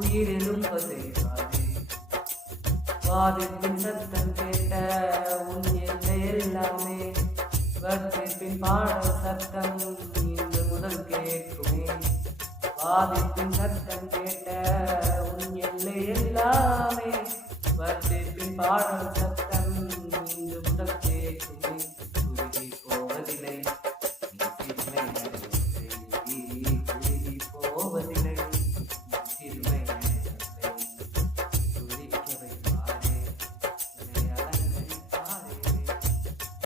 உயிரிலும் செய்வாரே. வாதிப்பின் சத்தம் கேட்ட உன் எல்லை எல்லாமே வர்த்திப்பின் பாடல் சத்தம் இன்று முதல் கேட்குமே. வாதிப்பின் சத்தம் கேட்ட உன் எல்லை எல்லாமே வர்த்திப்பின் பாடல் சத்தம் இன்று முதல் கேட்குமே.